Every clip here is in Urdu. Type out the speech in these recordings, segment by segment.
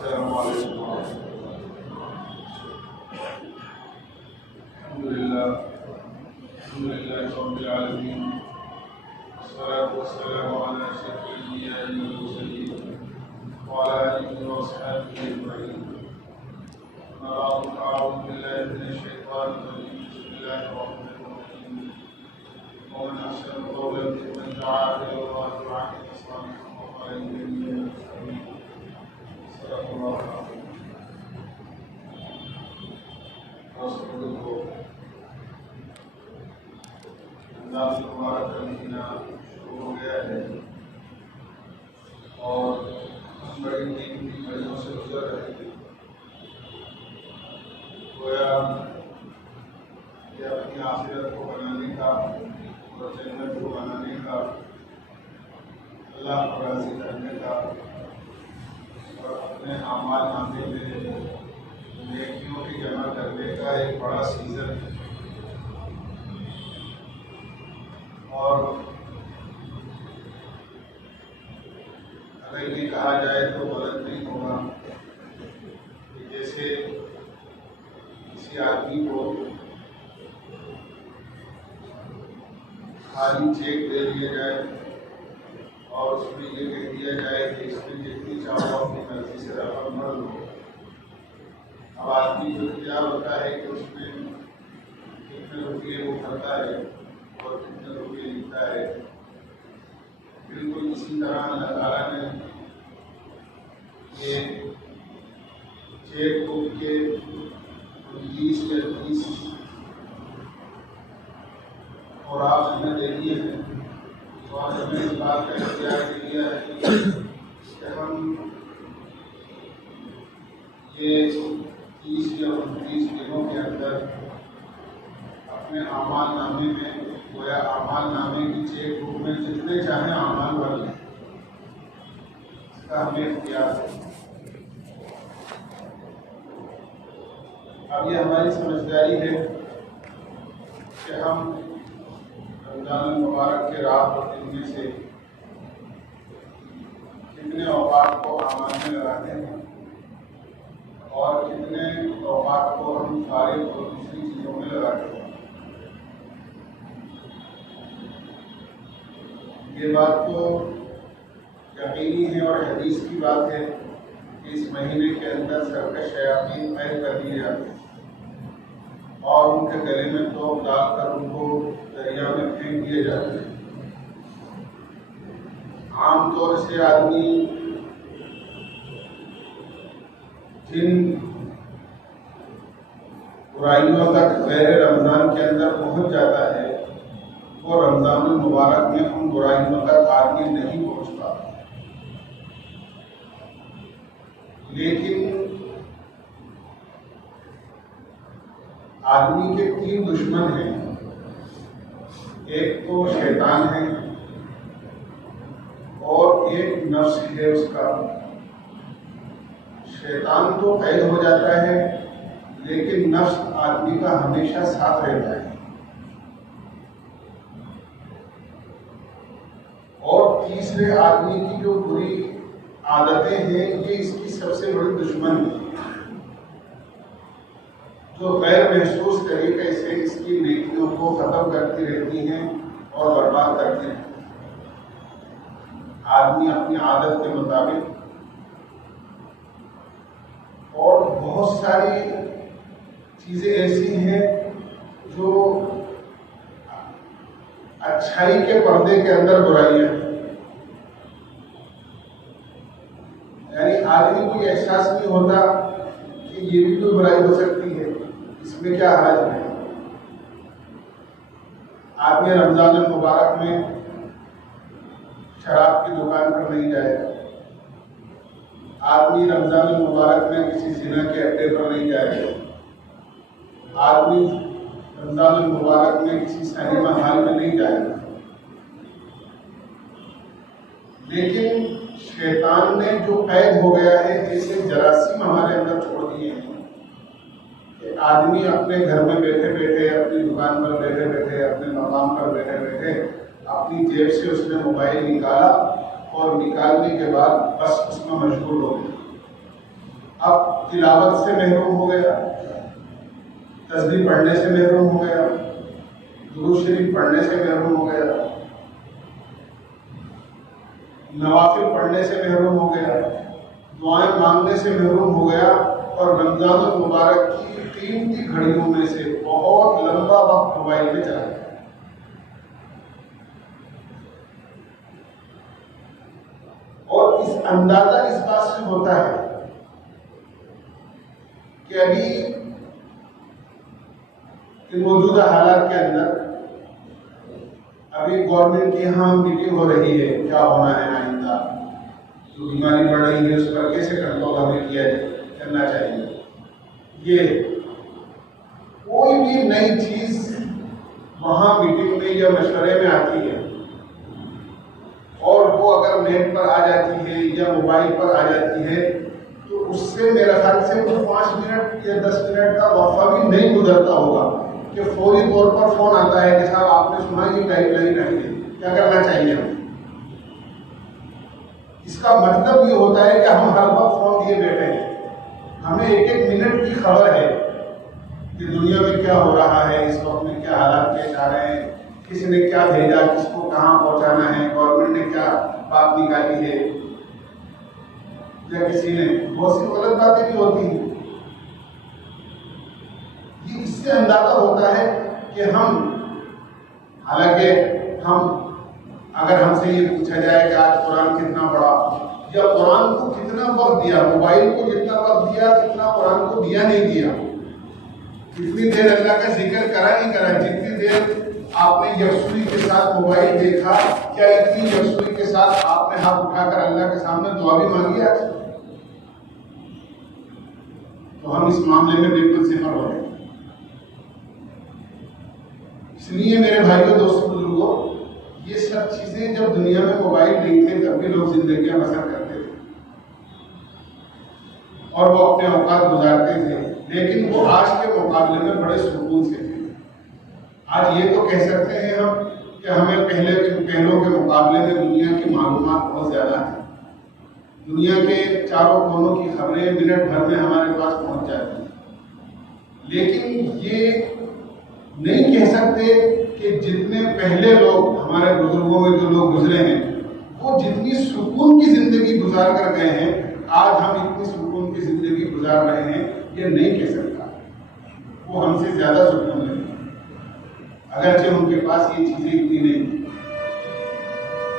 السلام علیکم ورحمۃ اللہ۔ الحمد للہ رب العالمین، والصلاة والسلام علی اشرف الانبیاء والمرسلین وعلی آلہ وصحبہ اجمعین۔ اعوذ باللہ من الشیطان الرجیم، بسم اللہ الرحمن الرحیم۔ ومن احسن قولا ممن دعا الی اللہ وعمل صالحا وقال اننی من المسلمین۔ صدق اللہ العظیم۔ رمضان مبارک کا مہینہ شروع ہو گیا ہے اور ہم بڑی قیمتی گھڑیوں سے گزر رہے ہیں۔ گویا یہ اپنی آخرت کو بنانے کا اور جنت کو بنانے کا، اللہ کو راضی کرنے کا اور اپنے اعمال نامے میں نیکیوں کی جمع کرنے کا ایک بڑا سیزن ہے۔ اور اگر یہ کہا جائے تو غلط نہیں ہوگا کہ جیسے کسی آدمی کو خالی چیک دے دیا جائے اور اس میں یہ کہہ دیا جائے کہ اس میں جتنی چاہو اپنی مرضی سے رقم بھر لو، اب آدمی کو کیا ہوتا ہے کہ اس میں کتنے روپئے وہ بھرتا ہے اور کتنے روپئے لکھتا ہے۔ بالکل اسی طرح اللہ تعالیٰ نے یہ چیک بک کے 20 یا 30 اور آپ ہمیں دے دیے ہیں اور ہمیں اس بات کا اختیار دیا ہے کہ ہم یہ 30 یا 29 دنوں کے اندر اپنے اعمال نامے میں گویا اعمال نامے کی چیک بک میں جتنے چاہیں اعمال بھر لیں، اس کا ہمیں اختیار ہے۔ اب یہ ہماری سمجھداری ہے کہ ہم رمضان المبارک کے رات اور دن میں سے کتنے اوقات کو اعمال میں لگاتے ہیں اور کتنے اوقات کو ہم فارغ اور دوسری چیزوں میں لگاتے ہیں۔ یہ بات تو یقینی ہے اور حدیث کی بات ہے کہ اس مہینے کے اندر سرکش شیاطین قید کر دیے جاتے ہیں اور ان کے گلے میں توپ ڈال کر ان کو دریا میں پھینک دیے جاتے ہیں۔ عام طور سے آدمی جن برائیوں تک غیر رمضان کے اندر پہنچ جاتا ہے وہ رمضان المبارک میں ان برائیوں تک آدمی نہیں پہنچ پاتا۔ لیکن آدمی کے 3 دشمن ہیں، ایک تو شیطان ہے اور ایک نفس ہے اس کا۔ شیطان تو قید ہو جاتا ہے لیکن نفس آدمی کا ہمیشہ ساتھ رہتا ہے، اور تیسرے آدمی کی جو بری عادتیں ہیں یہ اس کی سب سے بڑی دشمن ہے، جو غیر محسوس طریقے سے اس کی نیکیوں کو ختم کرتی رہتی ہیں اور برباد کرتی ہیں۔ آدمی اپنی عادت کے مطابق اور بہت ساری چیزیں ایسی ہیں جو اچھائی کے پردے کے اندر برائیاں ہیں، یعنی آدمی کو یہ احساس نہیں ہوتا کہ یہ بھی کوئی برائی ہو سکتی ہے، اس میں کیا حرج ہے۔ آدمی رمضان المبارک میں شراب کی دکان پر نہیں جائے گا، آدمی رمضان المبارک میں کسی زنا کے اڈے پر نہیں جائے گا، آدمی رمضان المبارک میں کسی سنیما ہال میں نہیں جائے گا۔ لیکن شیطان نے جو قید ہو گیا ہے، ایسے جراثیم ہمارے اندر چھوڑ دیے ہیں کہ آدمی اپنے گھر میں بیٹھے بیٹھے، اپنی دکان پر بیٹھے بیٹھے، اپنے مقام پر بیٹھے بیٹھے اپنی جیب سے اس نے موبائل نکالا اور نکالنے کے بعد بس اس میں مشغول ہو گیا۔ اب تلاوت سے محروم ہو گیا، تسبیح پڑھنے سے محروم ہو گیا، درود شریف پڑھنے سے محروم ہو گیا، نوافل پڑھنے سے محروم ہو گیا، دعائیں مانگنے سے محروم ہو گیا، اور رمضان المبارک کی قیمتی گھڑیوں میں سے بہت لمبا وقت موبائل میں چلا گیا۔ اور اس اندازہ اس بات سے ہوتا ہے کہ ابھی موجودہ حالات کے اندر ابھی گورنمنٹ کی یہاں میٹنگ ہو رہی ہے، کیا ہونا ہے آئندہ، جو بیماری بڑھ رہی ہے اس پر کیسے کنٹرول ہمیں کرنا چاہیے۔ یہ کوئی بھی نئی چیز وہاں میٹنگ میں یا مشورے میں آتی ہے اور وہ اگر نیٹ پر آ جاتی ہے یا موبائل پر آ جاتی ہے تو اس سے میرا خیال سے 5 منٹ یا 10 منٹ کا وقفہ بھی نہیں گزرتا ہوگا کہ فوری طور پر فون آتا ہے کہ صاحب آپ نے سنا یہ گائیڈ لائن آئی ہے، کیا کرنا چاہیے ہمیں۔ اس کا مطلب یہ ہوتا ہے کہ ہم ہر وقت فون لیے بیٹھے ہیں، ہمیں ایک ایک منٹ کی خبر ہے کہ دنیا میں کیا ہو رہا ہے، اس وقت میں کیا حالات پیش آ رہے ہیں، کس نے کیا بھیجا، کس کو کہاں پہنچانا ہے، گورنمنٹ نے کیا بات نکالی ہے یا کسی نے بہت سی غلط باتیں بھی ہوتی ہیں۔ یہ اس سے اندازہ ہوتا ہے کہ حالانکہ اگر ہم سے یہ پوچھا جائے کہ آج قرآن کتنا پڑھا یا قرآن کو کتنا وقت دیا، موبائل کو جتنا وقت دیا اتنا قرآن کو دیا نہیں دیا، کتنی دیر اللہ کا ذکر کرا نہیں کرا، جتنی دیر آپ نے یکسوئی کے ساتھ موبائل دیکھا، کیا اتنی یکسوئی کے ساتھ آپ نے ہاتھ اٹھا کر اللہ کے سامنے دعا بھی مانگی آج؟ تو ہم اس معاملے میں بالکل صفر ہو رہے ہیں۔ اس لیے میرے بھائیوں، دوستوں، بزرگوں، یہ سب چیزیں جب دنیا میں موبائل نہیں تھے تب بھی لوگ زندگیاں بسر کرتے تھے اور وہ اپنے اوقات گزارتے تھے، لیکن وہ آج کے مقابلے میں بڑے سکون سے تھے۔ آج یہ تو کہہ سکتے ہیں ہم کہ ہمیں پہلوں کے مقابلے میں دنیا کی معلومات بہت زیادہ ہیں، دنیا کے چاروں کونوں کی خبریں منٹ بھر میں ہمارے پاس پہنچ جاتی ہیں، لیکن یہ نہیں کہہ سکتے کہ جتنے پہلے لوگ ہمارے بزرگوں میں جو لوگ گزرے ہیں وہ جتنی سکون کی زندگی گزار کر گئے ہیں آج ہم اتنی سکون کی زندگی گزار رہے ہیں، یہ نہیں کہہ سکتا۔ وہ ہم سے زیادہ سکون ہے، اگرچہ ان کے پاس یہ چیزیں اتنی نہیں۔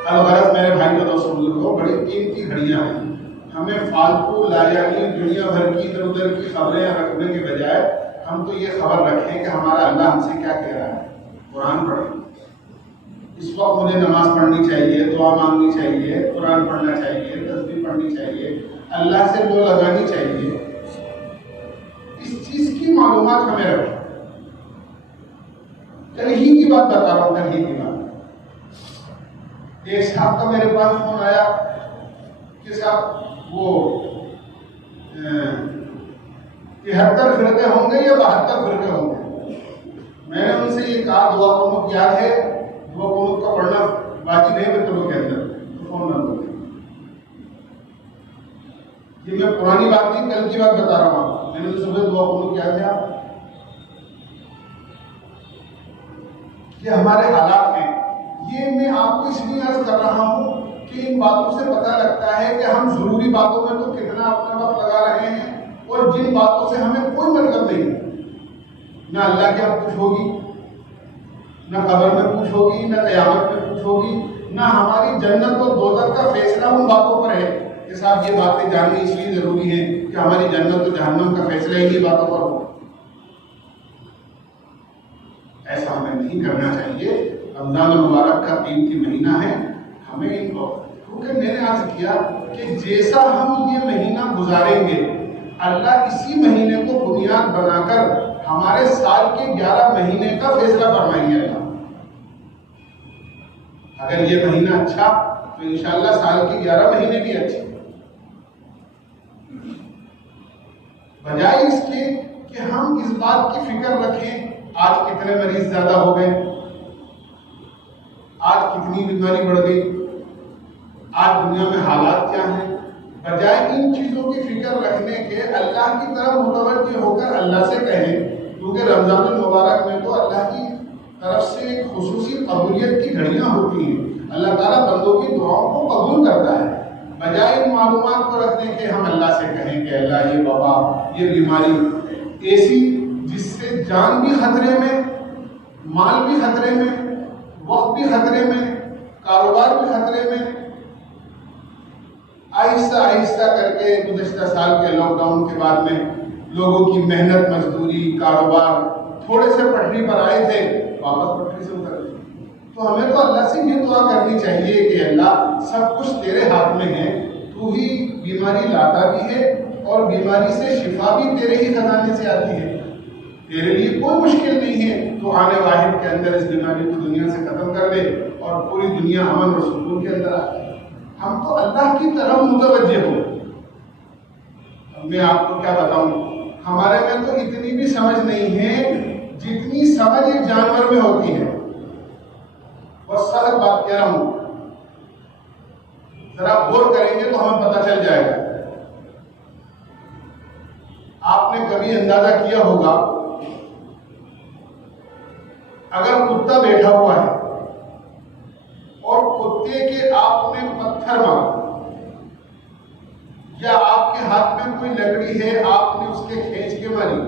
الغرض میرے بھائی اور دوستوں، بزرگوں، بڑی قیمتی گھڑیاں ہیں، ہمیں فالتو لایعنی دنیا بھر کی ادھر ادھر کی خبریں رکھنے کے بجائے ہم تو یہ خبر رکھیں کہ ہمارا اللہ ہم سے کیا کہہ رہا ہے۔ قرآن پڑھیں، اس وقت مجھے نماز پڑھنی چاہیے، دعا مانگنی چاہیے، قرآن پڑھنا چاہیے، تسبیح پڑھنی چاہیے، اللہ سے لو لگانی چاہیے، اس چیز کی معلومات ہمیں رکھیں۔ کل ہی کی بات بتا رہا ہوں، کل ہی کی بات، ایک صاحب کا میرے پاس فون آیا کہ صاحب وہ 73 فرقے ہوں گے یا 72 فرقے ہوں گے؟ میں نے ان سے یہ کہا دعا قنوت یاد ہے، دعا قنوت کا پڑھنا واجب ہے مکتبوں کے اندر، تو فون نہ کریں۔ یہ میں پرانی بات نہیں، کل کی بات بتا رہا ہوں، میں نے صبح دعا قنوت یاد ہے۔ یہ ہمارے حالات ہیں، یہ میں آپ کو اس لیے عرض کر رہا ہوں کہ ان باتوں سے پتہ لگتا ہے کہ ہم ضروری باتوں میں تو کتنا اپنا وقت لگا رہے ہیں اور جن باتوں سے ہمیں کوئی مطلب نہیں، نہ اللہ کے یہاں کچھ ہوگی، نہ قبر میں کچھ ہوگی، نہ قیامت میں کچھ ہوگی، نہ ہماری جنت اور دوزخ کا فیصلہ ان باتوں پر ہے کہ صاحب یہ باتیں جاننی اس لیے ضروری ہے کہ ہماری جنت اور جہنم کا فیصلہ انہی باتوں پر ہو۔ ایسا ہمیں نہیں کرنا چاہیے۔ رمضان المبارک کا قیمتی مہینہ ہے، ہمیں ان کو، کیونکہ میں نے عرض کیا کہ جیسا ہم یہ مہینہ گزاریں گے اللہ اسی مہینے کو بنیاد بنا کر ہمارے سال کے 11 مہینے کا فیصلہ فرمائیں گے اللہ۔ اگر یہ مہینہ اچھا تو انشاءاللہ سال کے 11 مہینے بھی اچھے، بجائے اس کے کہ ہم اس بات کی فکر رکھیں آج کتنے مریض زیادہ ہو گئے، آج کتنی بیماری بڑھ گئی، آج دنیا میں حالات کیا ہیں، بجائے ان چیزوں کی فکر رکھنے کے اللہ کی طرف متوجہ ہو کر اللہ سے کہیں، کیونکہ رمضان المبارک میں تو اللہ کی طرف سے ایک خصوصی قبولیت کی گھڑیاں ہوتی ہیں، اللہ تعالیٰ بندوں کی دعاؤں کو قبول کرتا ہے۔ بجائے ان معلومات کو رکھنے کے ہم اللہ سے کہیں کہ اللہ یہ وبا، یہ بیماری ایسی جس سے جان بھی خطرے میں، مال بھی خطرے میں، وقت بھی خطرے میں، کاروبار بھی خطرے میں، آہستہ آہستہ کر کے گزشتہ سال کے لاک ڈاؤن کے بعد میں لوگوں کی محنت مزدوری کاروبار تھوڑے سے پٹری پر آئے تھے، واپس پٹری سے اتر گئے۔ تو ہمیں تو اللہ سے یہ دعا کرنی چاہیے کہ اللہ سب کچھ تیرے ہاتھ میں ہے، تو ہی بیماری لاتا بھی ہے اور بیماری سے شفا بھی تیرے ہی خزانے سے آتی ہے، تیرے لیے کوئی مشکل نہیں ہے، تو آنے واحد کے اندر اس بیماری کو دنیا سے ختم کر دے اور پوری دنیا امن اور سکون کے اندر آ جائے۔ ہم تو اللہ کی طرف متوجہ ہو۔ اب میں آپ کو کیا بتاؤں، ہمارے میں تو اتنی بھی سمجھ نہیں ہے جتنی سمجھ ایک جانور میں ہوتی ہے۔ بہت سخت بات کہہ رہا ہوں، ذرا غور کریں گے تو ہمیں پتہ چل جائے گا۔ آپ نے کبھی اندازہ کیا ہوگا، اگر کتا بیٹھا ہوا ہے اور کتے کے آپ نے پتھر مارا یا آپ کے ہاتھ میں کوئی لکڑی ہے آپ نے اس کے کھینچ کے ماری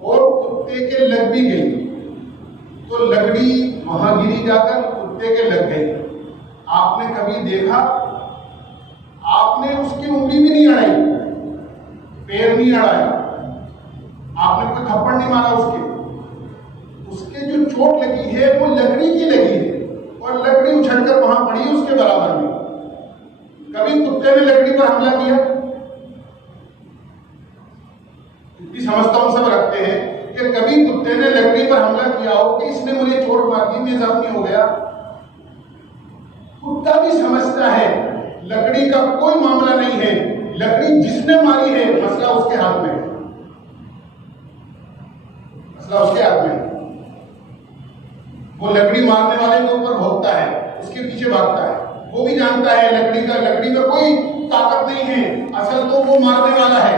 اور کتے کے لگ بھی گئی، تو لکڑی وہاں گری جا کر کتے کے لگ گئی، آپ نے کبھی دیکھا؟ آپ نے اس کی انگلی بھی نہیں اڑائی، پیر نہیں اڑایا، آپ نے کوئی تھپڑ نہیں مارا، اس کے جو چوٹ لگی ہے وہ لکڑی کی لگی ہے اور لکڑی اچھل کر وہاں پڑی اس کے برابر میں۔ کبھی کتے نے لکڑی پر حملہ کیا؟ اتنی سمجھتا ہوں سب رکھتے ہیں کہ کبھی کتے نے لکڑی پر حملہ کیا ہو کہ اس نے مجھے چوٹ مار دی، میں زخمی ہو گیا۔ کتا بھی سمجھتا ہے لکڑی کا کوئی معاملہ نہیں ہے، لکڑی جس نے ماری ہے مسئلہ اس کے ہاتھ میں ہے، مسئلہ اس کے ہاتھ میں ہے۔ وہ لکڑی مارنے والے کے اوپر بھوگتا ہے، اس کے پیچھے بھاگتا ہے، وہ بھی جانتا ہے لکڑی میں کوئی طاقت نہیں ہے، اصل تو وہ مارنے والا ہے۔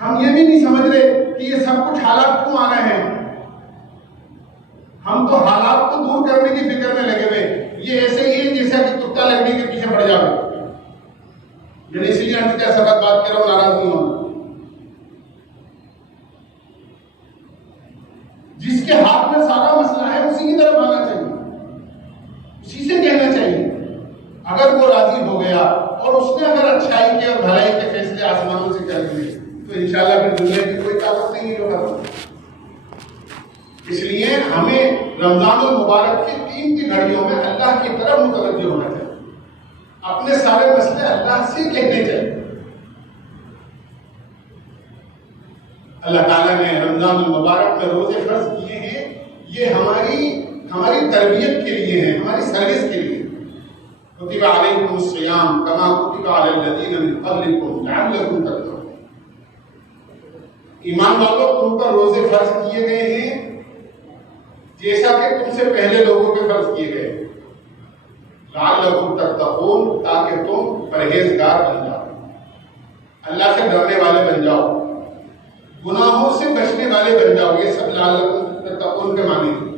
ہم یہ بھی نہیں سمجھ رہے کہ یہ سب کچھ حالات کیوں آ رہے ہیں، ہم تو حالات کو دور کرنے کی فکر میں لگے ہوئے، یہ ایسے ہی ہے جیسا کہ کتا لکڑی کے پیچھے پڑ جائے۔ میں اسی لیے آپ سے سبق بات کر رہا ہوں، ناراض نہیں ہوں۔ جس کے ہاتھ میں سارا مسئلہ ہے اسی کی طرف آنا چاہیے، اسی سے کہنا چاہیے۔ اگر وہ راضی ہو گیا اور اس نے اگر اچھائی کے اور بھلائی کے فیصلے آسمانوں سے کر دیے تو انشاءاللہ پھر دنیا کی کوئی طاقت نہیں ہے جو ختم۔ اس لیے ہمیں رمضان المبارک کی قیمتی گھڑیوں میں اللہ کی طرف متوجہ ہونا چاہیے، اپنے سارے مسئلے اللہ سے کہنے چاہیے۔ اللہ تعالیٰ نے رمضان المبارک میں روزے فرض کیے ہیں، یہ ہماری تربیت کے لیے ہیں، ہماری سروس کے لیے۔ کتب علیکم الصیام کما کتب علی الذین من قبلکم لعلکم تتقون۔ ایمان والوں، تم پر روزے فرض کیے گئے ہیں جیسا کہ تم سے پہلے لوگوں پہ فرض کیے گئے، لعلکم تتقون، تاکہ تم پرہیزگار بن جاؤ، اللہ سے ڈرنے والے بن جاؤ، گناہوں سے بچنے والے بن جاؤ۔ یہ سب لعلکم تتقون کے معنی ہیں،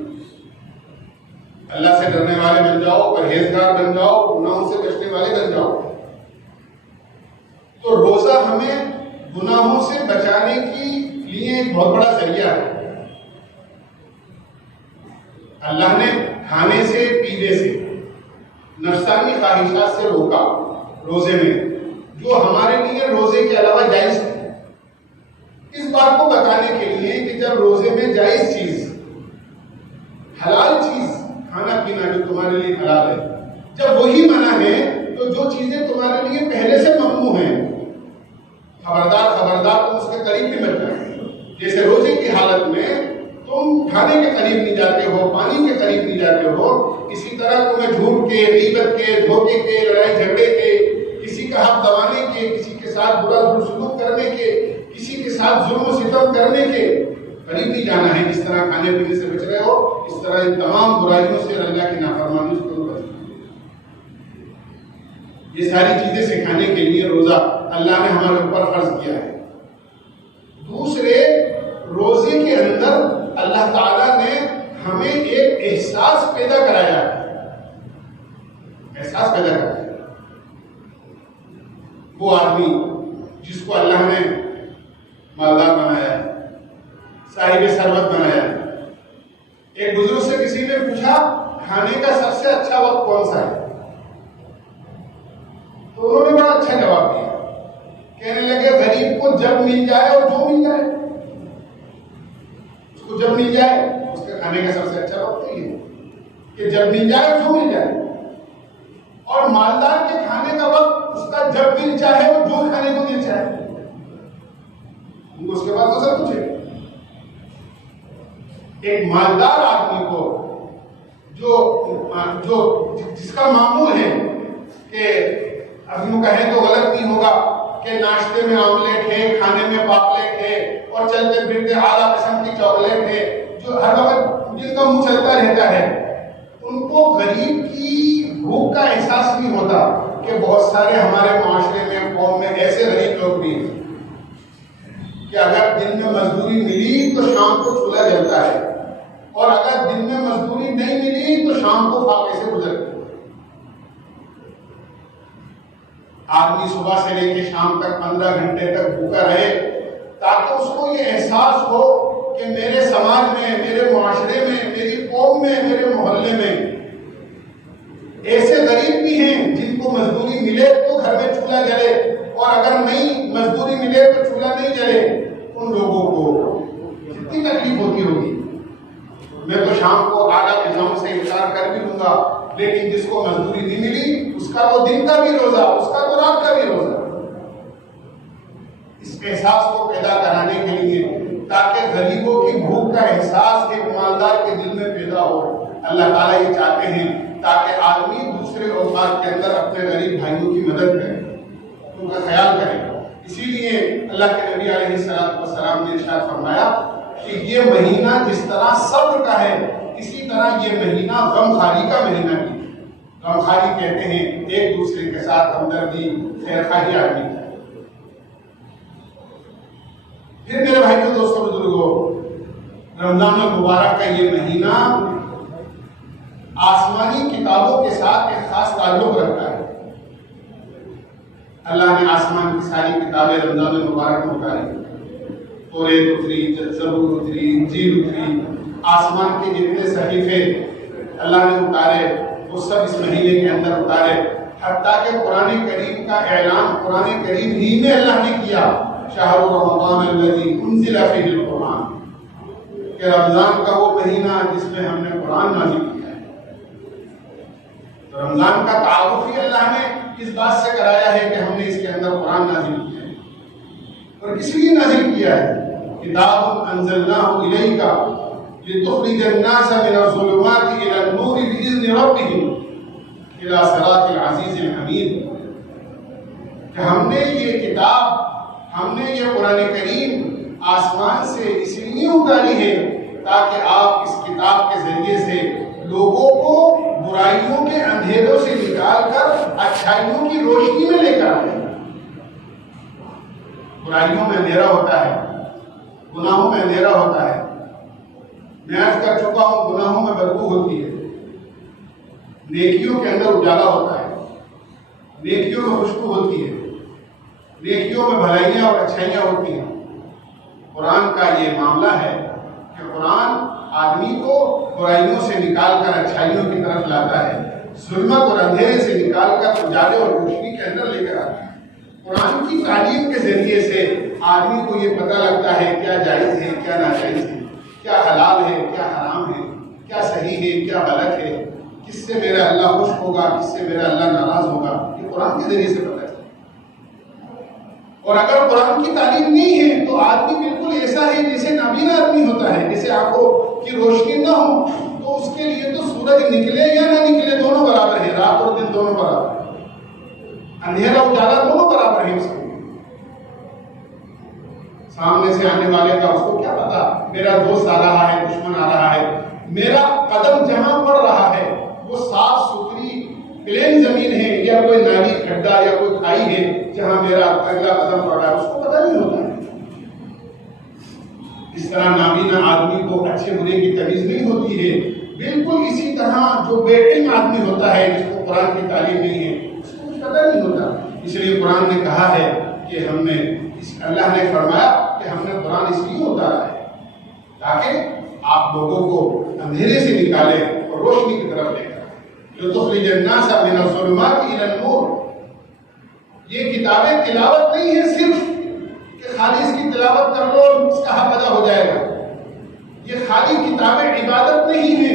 اللہ سے ڈرنے والے بن جاؤ، پرہیزگار بن جاؤ، گناہوں سے بچنے والے بن جاؤ۔ تو روزہ ہمیں گناہوں سے بچانے کے لیے ایک بہت بڑا ذریعہ ہے۔ اللہ نے کھانے سے پینے سے نفسانی خواہشات سے روکا روزے میں، جو ہمارے لیے روزے کے علاوہ جائز ہے۔ اس بات کو بتانے کے لیے کہ جب روزے میں جائز چیز، حلال چیز کھانا پینا جو تمہارے لیے حلال ہے، جب وہی منع ہے تو جو چیزیں تمہارے لیے پہلے سے ممنوع ہیں، خبردار تم اس کے قریب بھی مت جاؤ۔ جیسے روزے کی حالت میں تم کھانے کے قریب نہیں جاتے ہو، پانی کے قریب نہیں جاتے ہو، اسی طرح تمہیں جھوٹ کے، غیبت کے، دھوکے کے، لڑائی جھگڑے کے، کسی کا حق دبانے کے، کسی کے ساتھ برا سلوک کرنے کے، کسی کے ساتھ ظلم و ستم کرنے کے قریب نہیں جانا ہے۔ جس طرح کھانے پینے سے بچ رہے ہو، اس طرح ان تمام برائیوں سے، اللہ کی نافرمانیوں سے تم بچ۔ یہ ساری چیزیں سکھانے کے لیے روزہ اللہ نے ہمارے اوپر فرض کیا ہے۔ دوسرے، روزے کے اندر اللہ تعالیٰ نے ہمیں ایک احساس پیدا کرایا ہے، احساس پیدا کرایا۔ وہ آدمی جس کو اللہ نے مالدار بنایا ہے، صاحب ثروت بنایا ہے، ایک بزرگ سے کسی نے پوچھا کھانے کا سب سے اچھا وقت کون سا ہے؟ تو انہوں نے بڑا اچھا جواب دیا، کہنے لگے غریب کو جب مل جائے اور جو مل جائے، اس کو جب مل جائے اس کے کھانے کا سب سے اچھا وقت یہ ہے کہ جب مل جائے اور جو مل جائے، اور مالدار کے کھانے کا وقت اس کا جب دل چاہے اور جو کھانے کو دل چاہے، اس کے بعد تو سب کچھ ہے۔ ایک مالدار آدمی کو جو جس کا معمول ہے کہ اب یوں کہیں تو غلط نہیں ہوگا کہ ناشتے میں آملیٹ ہے، کھانے میں پاپلیٹ ہے اور چلتے پھرتے اعلیٰ قسم کی چاکلیٹ ہے، جو ہر وقت جن کا منہ چلتا رہتا ہے، ان کو غریب کی بھوک کا احساس نہیں ہوتا کہ بہت سارے ہمارے معاشرے میں، قوم میں ایسے غریب لوگ بھی ہیں کہ اگر دن میں مزدوری ملی تو شام کو چولہا جلتا ہے، اور اگر دن میں مزدوری نہیں ملی تو شام کو فاقے سے گزرتے ہیں۔ آدمی صبح سے لے کے شام تک 15 گھنٹے تک بھوکا رہے تاکہ اس کو یہ احساس ہو کہ میرے سماج میں، میرے معاشرے میں، میری قوم میں، میرے محلے میں ایسے غریب بھی ہیں جن کو مزدوری ملے تو گھر میں چولہا جلے، اور اگر نہیں مزدوری ملے تو چولہا نہیں جلے۔ ان لوگوں کو کتنی تکلیف ہوتی ہوگی۔ میں تو شام کو اعلیٰ غذاؤں سے انکار کر بھی دوں گا، لیکن جس کو مزدوری نہیں ملی اس کا تو دن کا بھی روزہ، اس کا تو رات کا بھی روزہ۔ اس احساس کو پیدا کرانے کے لیے تاکہ غریبوں کی بھوک کا احساس ایک مالدار کے دل میں پیدا ہو، اللہ تعالیٰ یہ چاہتے ہیں تاکہ آدمی دوسرے اوقات کے اندر اپنے غریب بھائیوں کی مدد کرے، ان کا خیال کرے۔ اسی لیے اللہ کے نبی علیہ السلام نے ارشاد فرمایا کہ یہ مہینہ جس طرح صبر کا ہے، اسی طرح یہ مہینہ غم خاری کا مہینہ بھی ہے۔ غم خاری کہتے ہیں ایک دوسرے کے ساتھ ہمدردی، خیر خواہی آدمی ہے۔ پھر میرے بھائیوں، دوستوں، بزرگوں، رمضان المبارک کا یہ مہینہ آسمانی کتابوں کے ساتھ ایک خاص تعلق رکھتا ہے۔ اللہ نے آسمان کی ساری کتابیں رمضان المبارک میں اتاری، توریت اتری، زبور اتری، انجیل اتری، آسمان کے جتنے صحیفے اللہ نے اتارے وہ سب اس مہینے کے اندر اتارے، حتیٰ کہ قرآن کریم کا اعلان قرآن کریم ہی میں اللہ نے کیا، شہر رمضان الذی انزل فیہ القرآن، کہ رمضان کا وہ مہینہ جس میں ہم نے قرآن نازل کیا ہے۔ تو رمضان کا تعارف ہی اللہ نے اس بات سے کرایا ہے کہ ہم نے اس کے اندر قرآن نازل کیا ہے، اور کس لیے نازل کیا ہے؟ کتاب انزلناہ الیک لتخرج الناس من الظلمات الى النور باذن ربهم الى صراط العزیز الحمید، کہ ہم نے یہ کتاب، ہم نے یہ قرآن کریم آسمان سے اس لیے اتاری ہے تاکہ آپ اس کتاب کے ذریعے سے لوگوں کو برائیوں کے اندھیروں سے نکال کر اچھائیوں کی روشنی میں لے کر آئیں۔ برائیوں میں اندھیرا ہوتا ہے، گناہوں میں اندھیرا ہوتا ہے، میں عرض کر چکا ہوں گناہوں میں بدبو ہوتی ہے، نیکیوں کے اندر اجالا ہوتا ہے، نیکیوں میں خوشبو ہوتی ہے، نیکیوں میں بھلائیاں اور اچھائیاں ہوتی ہیں۔ قرآن کا یہ معاملہ ہے کہ قرآن آدمی کو برائیوں سے نکال کر اچھائیوں کی طرف لاتا ہے، ظلمت اور اندھیرے سے نکال کر اجالے اور روشنی کے اندر لے کر آتا ہے۔ قرآن کی تعلیم کے ذریعے سے آدمی کو یہ پتہ لگتا ہے کیا جائز ہے، کیا ناجائز ہے، کیا حلال ہے، کیا حرام ہے، کیا صحیح ہے، کیا غلط ہے، کس سے میرا اللہ خوش ہوگا، کس سے میرا اللہ ناراض ہوگا، یہ قرآن کے ذریعے سے پتہ چلتا ہے۔ اور اگر قرآن کی تعلیم نہیں ہے تو آدمی بالکل ایسا ہے جیسے نابینا آدمی ہوتا ہے، جیسے آنکھوں کی روشنی نہ ہو تو اس کے لیے تو سورج نکلے یا نہ نکلے دونوں برابر ہیں، رات اور دن دونوں برابر ہیں، اندھیرا اجالا دونوں برابر ہیں۔ اس کے سامنے سے آنے والے کا اس کو کیا پتا میرا دوست آ رہا ہے، دشمن آ رہا ہے، میرا قدم جہاں پڑ رہا ہے وہ صاف ستھری پلین زمین ہے یا کوئی نالی کھڈا یا کوئی کھائی ہے جہاں میرا اگلا قدم پڑ رہا ہے، اس کو پتہ نہیں ہوتا ہے۔ اس طرح نابینا آدمی کو اچھے برے کی تمیز نہیں ہوتی ہے، بالکل اسی طرح جو بے علم آدمی ہوتا ہے جس کو قرآن کی تعلیم نہیں ہے اس کو کچھ پتہ نہیں ہوتا۔ اس لیے قرآن نے کہا ہے کہ اللہ نے فرمایا کہ ہم نے قرآن اس لیے اتارا ہے تاکہ آپ لوگوں کو اندھیرے سے نکالیں اور روشنی کی طرف لے کر لتخرج الناس من الظلمات الى النور۔ یہ کتابیں تلاوت نہیں ہے صرف کہ خالی اس کی تلاوت کر لو اس کا حق ادا ہو جائے گا، یہ خالی کتابیں عبادت نہیں ہے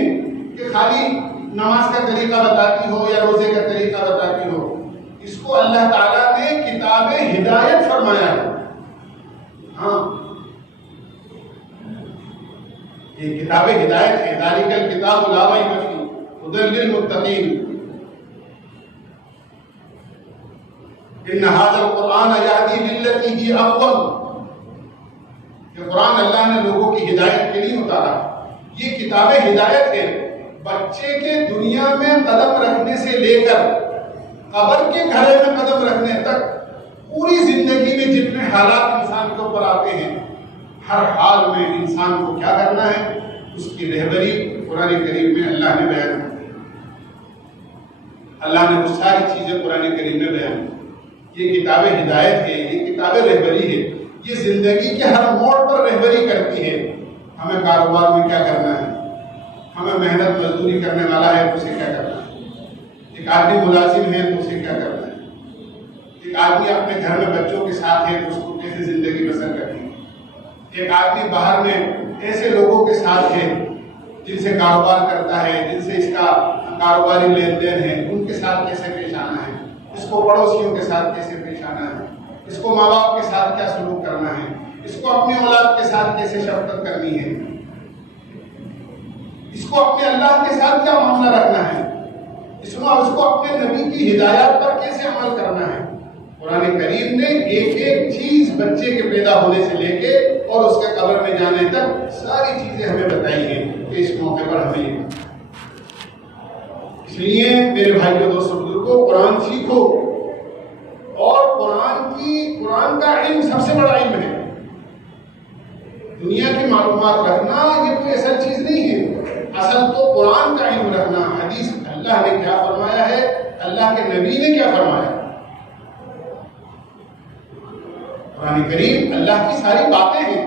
کہ خالی نماز کا طریقہ بتاتی ہو یا روزے کا طریقہ بتاتی ہو، اس کو اللہ تعالیٰ نے کتاب ہدایت فرمایا ہے۔ ہاں یہ کتاب ہدایت ہے، ذالک الکتاب لا ریب فیہ ھدی للمتقین، ان ھذا القرآن یہدی للتی ہی اقوم۔ یہ قرآن اللہ نے لوگوں کی ہدایت کے لیے اتارا، یہ کتاب ہدایت ہے بچے کے دنیا میں قدم رکھنے سے لے کر قبر کے گھڑے میں قدم رکھنے تک پوری زندگی میں جتنے حالات انسان کے اوپر آتے ہیں ہر حال میں انسان کو کیا کرنا ہے، اس کی رہبری قرآن کریم میں اللہ نے بیان کی۔ اللہ نے وہ ساری چیزیں قرآن کریم میں بیان کی۔ یہ کتاب ہدایت ہے، یہ کتاب رہبری ہے، یہ زندگی کے ہر موڑ پر رہبری کرتی ہے۔ ہمیں کاروبار میں کیا کرنا ہے، ہمیں محنت مزدوری کرنے والا ہے تو اسے کیا کرنا ہے، ایک آدمی ملازم ہے تو اسے کیا کرنا ہے، ایک آدمی اپنے گھر میں بچوں کے ساتھ ہے تو اس کو کیسے زندگی بسر کرنی ہے، ایک آدمی باہر میں ایسے لوگوں کے ساتھ ہے جن سے کاروبار کرتا ہے، جن سے اس کا کاروباری لین دین ہے، ان کے ساتھ کیسے پیش آنا ہے، اس کو پڑوسیوں کے ساتھ کیسے پیش آنا ہے، اس کو ماں باپ کے ساتھ کیا سلوک کرنا ہے، اس کو اپنی اولاد کے ساتھ کیسے شفقت کرنی ہے، اس کو اپنے اللہ کے ساتھ کیا معاملہ رکھنا ہے، اس کو اپنے نبی کی ہدایات پر کیسے عمل کرنا ہے۔ قرآن کریم نے ایک ایک چیز بچے کے پیدا ہونے سے لے کے اور اس کے قبر میں جانے تک ساری چیزیں ہمیں بتائی ہیں کہ اس موقع پر ہمیں یہ، اس لیے میرے بھائیوں دوستوں بزرگوں قرآن سیکھو، اور قرآن کا علم سب سے بڑا علم ہے۔ دنیا کی معلومات رکھنا یہ کوئی اصل چیز نہیں ہے، اصل تو قرآن کا علم رکھنا، حدیث اللہ نے کیا فرمایا ہے، اللہ کے نبی نے کیا فرمایا۔ قرآن کریم اللہ کی ساری باتیں ہیں،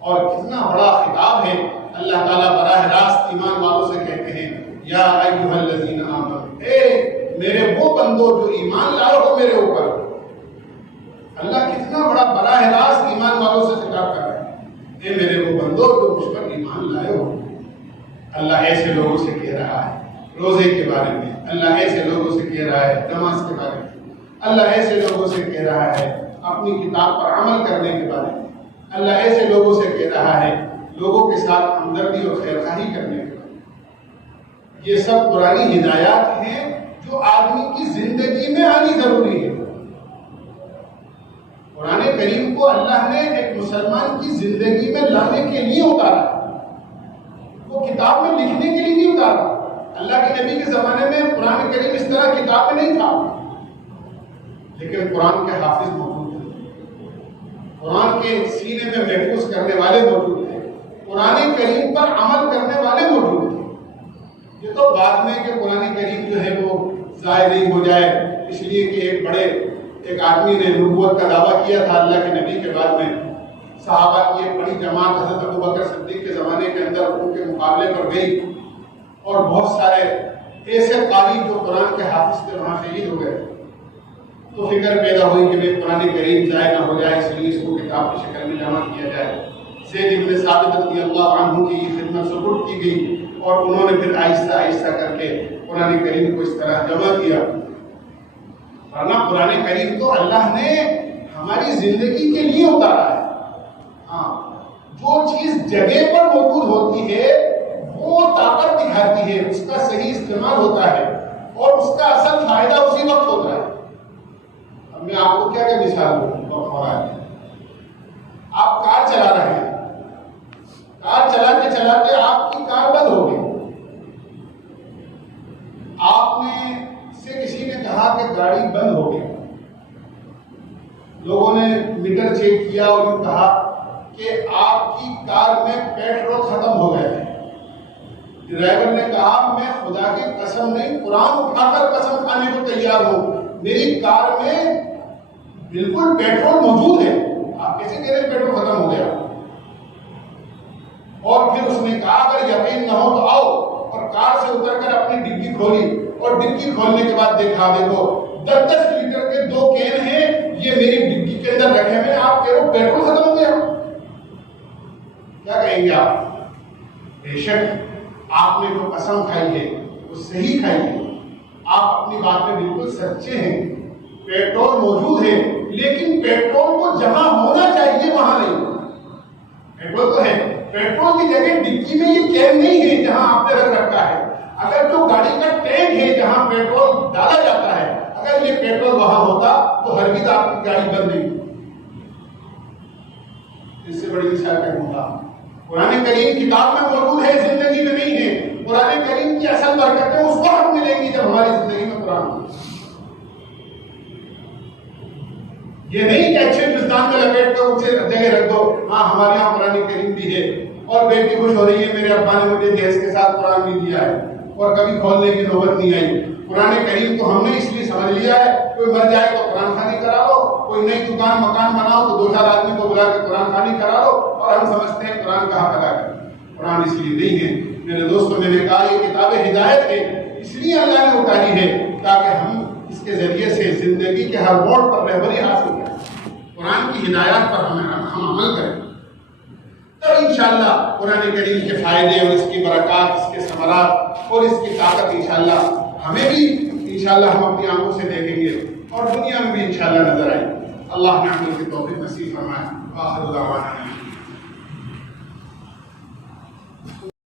اور کتنا بڑا خطاب ہے۔ اللہ تعالیٰ براہ راست ایمان والوں سے کہتے ہیں یا ایھا الذین آمنوا، اے میرے وہ بندو جو ایمان لائے ہو میرے اوپر۔ اللہ کتنا بڑا براہ راست ایمان والوں سے خطاب کر رہا ہے، اے میرے وہ بندو جو مجھ پر ایمان لائے ہو۔ اللہ ایسے لوگوں سے کہہ رہا ہے روزے کے بارے میں، اللہ ایسے لوگوں سے کہہ رہا ہے نماز کے بارے میں، اللہ ایسے لوگوں سے کہہ رہا ہے اپنی کتاب پر عمل کرنے کے بارے میں، اللہ ایسے لوگوں سے کہہ رہا ہے لوگوں کے ساتھ ہمدردی اور خیرخواہی کرنے کے بارے میں۔ یہ سب قرآنی ہدایات ہیں جو آدمی کی زندگی میں آنی ضروری ہے۔ قرآن کریم کو اللہ نے ایک مسلمان کی زندگی میں لانے کے لیے اتارا، وہ کتاب میں لکھنے کے لیے نہیں اتارا۔ اللہ کے نبی کے زمانے میں قرآن کریم اس طرح کتاب میں نہیں تھا، لیکن قرآن کے حافظ موجود تھے، قرآن کے سینے میں محفوظ کرنے والے موجود تھے، قرآن کریم پر عمل کرنے والے موجود تھے۔ یہ تو بعد میں کہ قرآن کریم جو ہے وہ ضائع نہیں ہو جائے اس لیے کہ ایک آدمی نے نبوت کا دعویٰ کیا تھا اللہ کے نبی کے بعد میں، صحابہ کی ایک بڑی جماعت حضرت ابوبکر صدیق کے زمانے کے اندر ان کے مقابلے پر گئی، اور بہت سارے ایسے قاری جو قرآن کے حافظ تھے وہاں شہید ہو گئے۔ تو فکر پیدا ہوئی کہ بھئی قرآن کریم ضائع نہ ہو جائے، اس لیے اس کو کتاب کی شکل میں جمع کیا جائے۔ زید بن ثابت رضی اللہ عنہ کی خدمت سپرد کی گئی، اور انہوں نے پھر آہستہ آہستہ کر کے قرآن کریم کو اس طرح جمع کیا۔ ورنہ قرآن کریم تو اللہ نے ہماری زندگی کے لیے اتارا ہے۔ ہاں، جو چیز جگہ پر موجود ہوتی ہے وہ طاقت دکھاتی ہے، اس کا صحیح استعمال ہوتا ہے اور اس کا اصل فائدہ اسی وقت ہوتا ہے۔ اب میں آپ کو کیا مثال دوں، آپ کار چلا رہے ہیں، کار چلاتے چلاتے آپ کی کار بند ہو گئی، آپ نے کہا کہ گاڑی بند ہو گئی. لوگوں نے میٹر چیک کیا اور یوں کہا کہ آپ کی کار میں پیٹرول ختم ہو گئے ہیں. ڈرائیور نے کہا میں خدا کی قسم نہیں، قرآن اٹھا کر قسم کھانے کو تیار ہوں، میری کار میں بالکل پیٹرول موجود ہے. آپ کیسے کہہ رہے ہیں پیٹرول ختم ہو گیا؟ اور پھر اس نے کہا اگر یقین نہ ہو تو آؤ، اور کار سے اتر کر اپنی ڈگی کھولی، اور ڈگی کھولنے کے بعد دیکھا دیکھو 10 لیٹر کے 2 کین ہیں، یہ میری ڈگی کے اندر رکھے ہوئے، آپ کہہ رہے ہو پیٹرول ختم ہو گیا. کیا کہیں گے آپ؟ بے شک آپ نے جو قسم کھائی ہے وہ صحیح کھائی ہے، آپ اپنی بات میں بالکل سچے ہیں. پیٹرول موجود ہے، لیکن پیٹرول کو جہاں ہونا چاہیے وہاں نہیں. پیٹرول تو ہے، پیٹرول کی جگہ ڈگی میں یہ کین نہیں ہے جہاں آپ نے رکھ رکھا ہے. اگر جو گاڑی کا ٹینک ہے جہاں پیٹرول ڈالا جاتا ہے، اگر یہ پیٹرول وہاں ہوتا تو ہرگز آپ کی گاڑی بند نہیں. اس سے بڑی مثال کیا ہوگا؟ قرآن کریم کتاب میں موجود ہے، زندگی میں نہیں ہے. قرآن کریم کی اصل برکتیں اس وقت ملیں گی جب ہماری زندگی میں قرآن ہو. یہ نہیں کہ اچھے پستان میں لپیٹ کر اسے جگہ رکھ دو، ہاں ہمارے یہاں قرآن کریم بھی ہے اور بیٹی خوش ہو رہی ہے میرے ابا نے مجھے جہیز کے ساتھ قرآن بھی دیا ہے، اور کبھی کھولنے کی نوبت نہیں آئی. قرآن کریم تو ہم نے اس لیے سمجھ لیا ہے، کوئی مر جائے تو قرآن خوانی کرا لو، کوئی نئی دکان مکان بناؤ تو 2-4 آدمی کو بلا کے قرآن خوانی کرا لو، اور ہم سمجھتے ہیں قرآن کا حق ادا کریں. قرآن اس لیے نہیں ہے. میرے دوستوں، میں نے کہا یہ کتاب ہدایت ہے، اس لیے اللہ نے اتاری ہے تاکہ ہم اس کے ذریعے سے زندگی کے ہر موڑ پر رہبری حاصل کریں، قرآن کی ہدایات پر ہم عمل کریں. تب انشاءاللہ قرآن کریم کے فائدے اور اس کی برکات، اس کے ثمرات اور اس کی طاقت انشاءاللہ ہمیں بھی انشاءاللہ ہم اپنی آنکھوں سے دیکھیں گے اور دنیا میں بھی انشاءاللہ نظر آئے. اللہ نے ہم کی توفیق نصیب فرمائے. آخر دعوانا